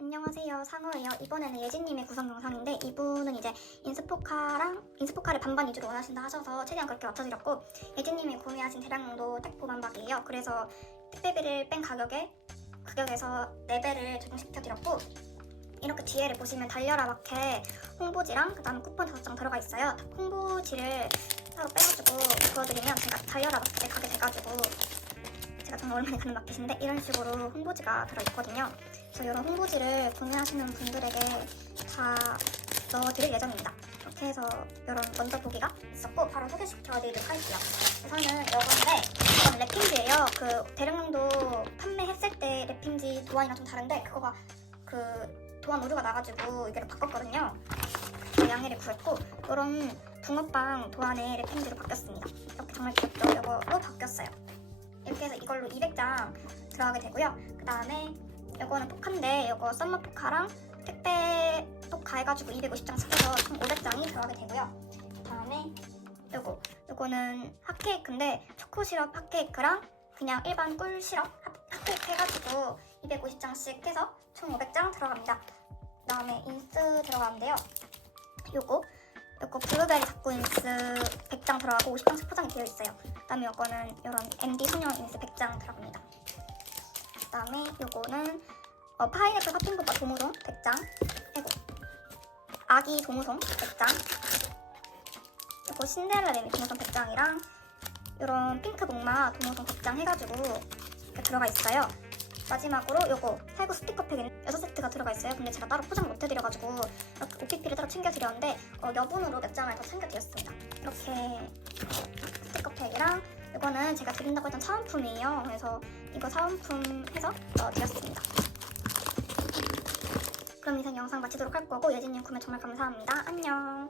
안녕하세요. 상어예요. 이번에는 예진님의 구성 영상인데 이분은 이제 인스포카랑 인스포카를 반반 위주로 원하신다 하셔서 최대한 그렇게 맞춰드렸고 예진님이 구매하신 대량량도 택보 반박이에요. 그래서 택배비를 뺀 가격에 가격에서 4배를 적용시켜드렸고 이렇게 뒤에를 보시면 달려라 마켓 홍보지랑 그 다음에 쿠폰 5장 들어가 있어요. 홍보지를 따로 빼가지고 그어드리면 제가 달려라 마켓에 가게 돼가지고 제가 정말 오랜만에 가는 마켓인데 이런 식으로 홍보지가 들어있거든요 그래서 이런 홍보지를 구매하시는 분들에게 다 넣어드릴 예정입니다. 이렇게 해서 이런 먼저 보기가 있었고 바로 소개시켜드리도록 할게요. 우선은 이건데 이건 랩핑지예요. 그 대량량도 판매했을 때 랩핑지 도안이랑 좀 다른데 그거가 그 도안 오류가 나가지고 이게로 바꿨거든요. 그래서 양해를 구했고 이런 붕어빵 도안의 랩핑지로 바뀌었습니다. 이렇게 정말 귀엽죠? 이거로 바뀌었어요. 들어가게 되고요. 그 다음에 이거는 포카인데 이거 썸머 포카랑 택배 포카 해가지고 250장 섞여서 총 500장이 들어가게 되고요. 그 다음에 요거 요거는 핫케이크인데 초코 시럽 핫케이크랑 그냥 일반 꿀 시럽 핫- 핫케이크 해가지고 250장씩 해서 총 500장 들어갑니다. 그 다음에 인스 들어가는데요. 요거 요거 블루베리 닭구 인스 100장 들어가고 50장씩 포장이 되어 있어요. 그 다음에 요거는 이런 MD 소녀 인스 100장 들어갑니다. 그다음에 요거는 어, 파인애플 팥빙보가 도무송 100장? 해고. 아기 도무송 100장? 요거 신데렐라 레미 도무송 100장이랑 요런 핑크 목마 도무송 100장 해가지고 이렇게 들어가 있어요. 마지막으로 요거 살구 스티커 팩 6세트가 들어가 있어요. 근데 제가 따로 포장 못 해드려가지고 이렇게 OPP를 따로 챙겨드렸는데 어, 여분으로 몇 장을 더 챙겨드렸습니다. 이렇게 스티커 팩이랑 이거는 제가 드린다고 했던 사은품이에요 그래서 이거 사은품 해서 넣어드렸습니다 그럼 이상 영상 마치도록 할 거고 예진님 구매 정말 감사합니다. 안녕.